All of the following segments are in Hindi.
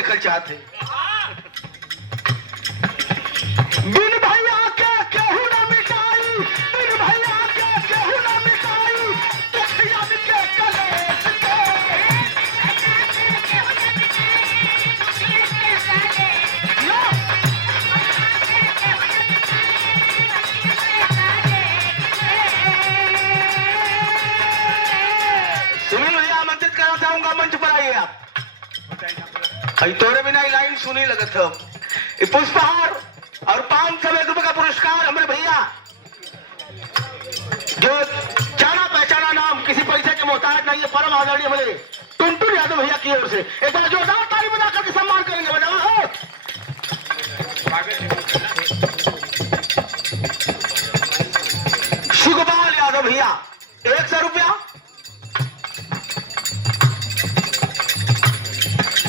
देखल चाहते। बिन भैया के केहू न मिटाई, बिन भैया के केहू न मिटाई, दुखियन के कलेश के। सुनील भैया आमंत्रित करना चाहूंगा, मंच पर आइए आप। तोरे बिना लाइन सुनी लगत हो। पुष्पहार और 501 रुपए का पुरस्कार हमारे भैया जो जाना पहचाना नाम, किसी पैसे के मोहताज नहीं है, परम आदरणीय हमारे टुनटुन यादव भैया की ओर से एक बार जोरदार ताली बजा करके सम्मान करेंगे। बजाओ हो। शिवपाल यादव भैया 100 रुपया।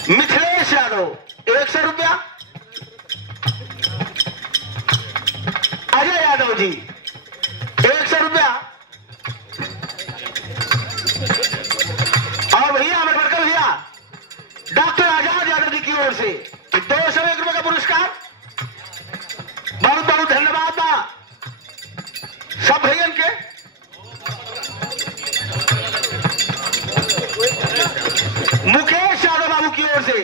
मिथिलेश यादव 100 रुपया। अजय यादव जी 100 रुपया। और भैया हमारे बड़का भैया डॉक्टर आजाद यादव जी की ओर से 201 रुपए का पुरस्कार। बहुत बहुत धन्यवाद बा सब भैयन के। मुकेश यादव बाबू की ओर से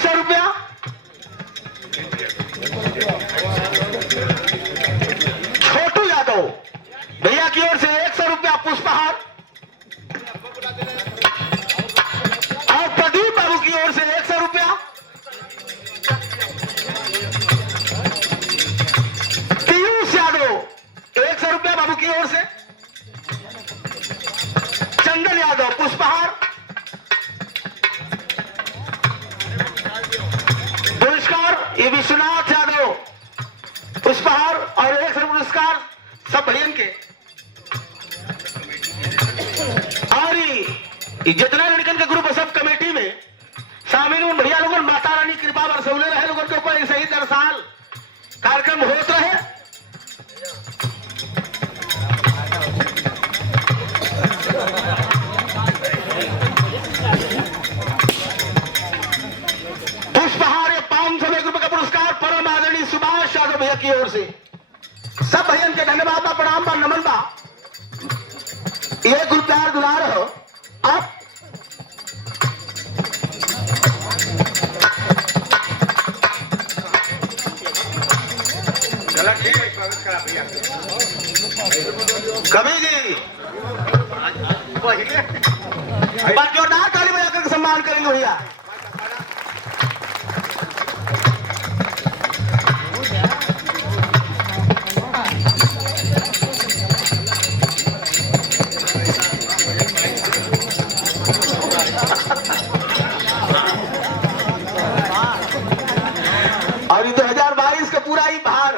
100 रुपया। छोटू यादव भैया की ओर से 100 रुपया पुष्पहार। और प्रदीप बाबू की ओर से 100 रुपया। पीयूष यादव 100 रुपया बाबू की ओर से। चंदन यादव पुष्पहार। ये विश्वनाथ यादव पुष्पहार और 100 पुरस्कार सब भैयन के। और जितना लड़कन के ग्रुप है सब कमेटी में शामिल उन भैया लोगों माता रानी कृपा बरसौले रहे लोगों के ऊपर। ऐसे ही दर साल कार्यक्रम होते रहे। भैया की ओर से सब भैयन के धन्यवाद बा, प्रणाम बा, नमन बा। ये गुरु प्यार दुलार हो आप। कभी जी जोरदार ताली बजा करके सम्मान करेंगे भैया। और 2022 का पूरा ही भार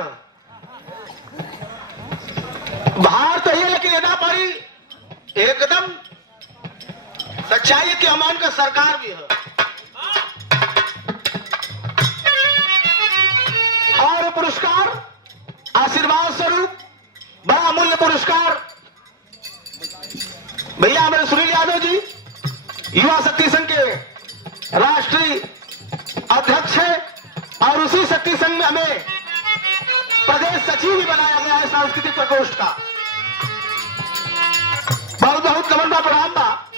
तो ही है, लेकिन यदा पारी एकदम सच्चाई के अमान का सरकार भी है। और पुरस्कार आशीर्वाद स्वरूप बड़ा अमूल्य पुरस्कार भैया हमारे सुनील यादव जी युवा शक्ति संघ के राष्ट्रीय अध्यक्ष है। और उसी शक्ति संघ में हमें प्रदेश सचिव भी बनाया गया है सांस्कृतिक प्रकोष्ठ का। बहुत बहुत नमन बा, प्रणाम बा।